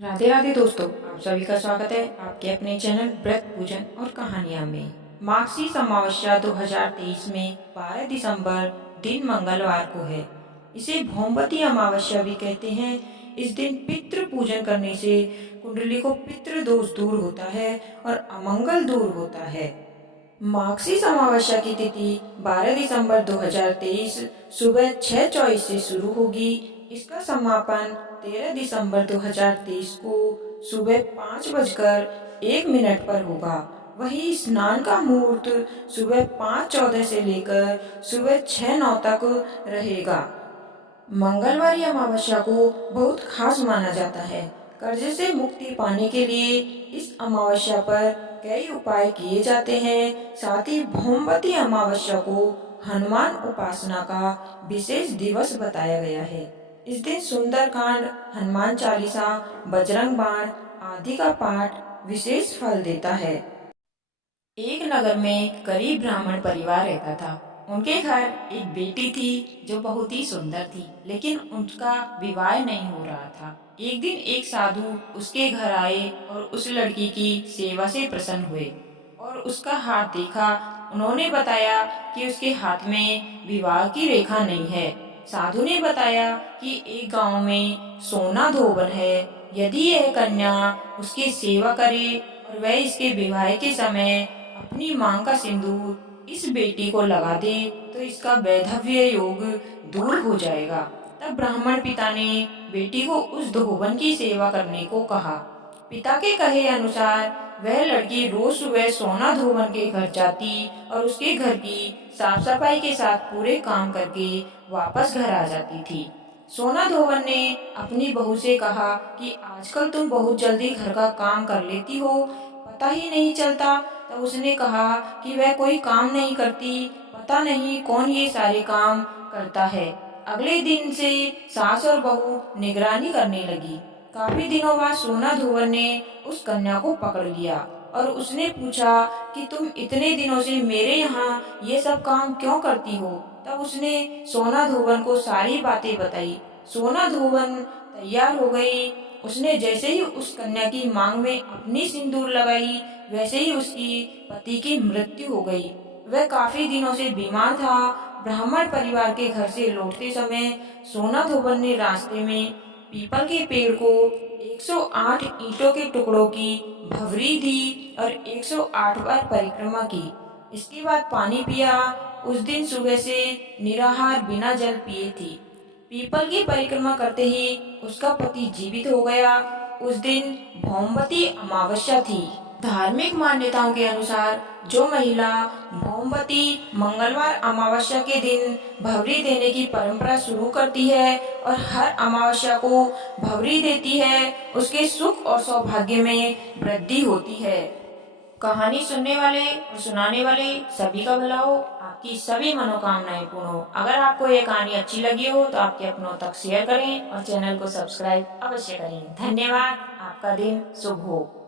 राधे राधे दोस्तों, आप सभी का स्वागत है आपके अपने चैनल व्रत पूजन और कहानियां में। मार्गशीर्ष अमावस्या 2023 में 12 दिसंबर दिन मंगलवार को है। इसे भौमवती अमावस्या भी कहते हैं। इस दिन पितृ पूजन करने से कुंडली को पितृ दोष दूर होता है और अमंगल दूर होता है। मार्गशीर्ष अमावस्या की तिथि 12 दिसंबर 2023 सुबह 6:24 से शुरू होगी। इसका समापन 13 दिसंबर 2023 को सुबह 5:01 पर होगा। वहीं स्नान का मुहूर्त सुबह 5:14 से लेकर सुबह 6:09 तक रहेगा। मंगलवारी अमावस्या को बहुत खास माना जाता है। कर्ज से मुक्ति पाने के लिए इस अमावस्या पर कई उपाय किए जाते हैं। साथ ही भौमवती अमावस्या को हनुमान उपासना का विशेष दिवस बताया गया है। इस दिन सुंदरकांड, हनुमान चालीसा, बजरंग बाण आदि का पाठ विशेष फल देता है। एक नगर में गरीब ब्राह्मण परिवार रहता था। उनके घर एक बेटी थी जो बहुत ही सुंदर थी, लेकिन उनका विवाह नहीं हो रहा था। एक दिन एक साधु उसके घर आए और उस लड़की की सेवा से प्रसन्न हुए और उसका हाथ देखा। उन्होंने बताया कि उसके हाथ में विवाह की रेखा नहीं है। साधु ने बताया कि एक गांव में सोना धोबन है। यदि यह कन्या उसकी सेवा करे और वह इसके विवाह के समय अपनी मांग का सिंदूर इस बेटी को लगा दे तो इसका वैधव्य योग दूर हो जाएगा। तब ब्राह्मण पिता ने बेटी को उस धोबन की सेवा करने को कहा। पिता के कहे अनुसार वह लड़की रोज सुबह सोना धोबन के घर जाती और उसके घर की साफ सफाई के साथ पूरे काम करके वापस घर आ जाती थी। सोना धोबन ने अपनी बहू से कहा कि आजकल तुम बहुत जल्दी घर का काम कर लेती हो, पता ही नहीं चलता। तब उसने कहा कि वह कोई काम नहीं करती, पता नहीं कौन ये सारे काम करता है। अगले दिन से सास और बहू निगरानी करने लगी। काफी दिनों बाद सोना धोबन ने उस कन्या को पकड़ लिया और उसने पूछा कि तुम इतने दिनों से मेरे यहाँ ये सब काम क्यों करती हो। तब उसने सोना धोबन को सारी बातें बताई। सोना धोबन तैयार हो गई। उसने जैसे ही उस कन्या की मांग में अपनी सिंदूर लगाई, वैसे ही उसकी पति की मृत्यु हो गई। वह काफी दिनों से बीमार था। ब्राह्मण परिवार के घर से लौटते समय सोना धोबन ने रास्ते में पीपल के पेड़ को 108 ईंटों के टुकड़ों की भवरी दी और 108 बार परिक्रमा की। इसके बाद पानी पिया। उस दिन सुबह से निराहार बिना जल पिए थी। पीपल की परिक्रमा करते ही उसका पति जीवित हो गया। उस दिन भौमवती अमावस्या थी। धार्मिक मान्यताओं के अनुसार जो महिला भौमवती मंगलवार अमावस्या के दिन भवरी देने की परंपरा शुरू करती है और हर अमावस्या को भवरी देती है, उसके सुख और सौभाग्य में वृद्धि होती है। कहानी सुनने वाले और सुनाने वाले सभी का भला हो, आपकी सभी मनोकामनाएं पूर्ण हो। अगर आपको ये कहानी अच्छी लगी हो तो आपके अपनों तक शेयर करें और चैनल को सब्सक्राइब अवश्य करें। धन्यवाद। आपका दिन शुभ हो।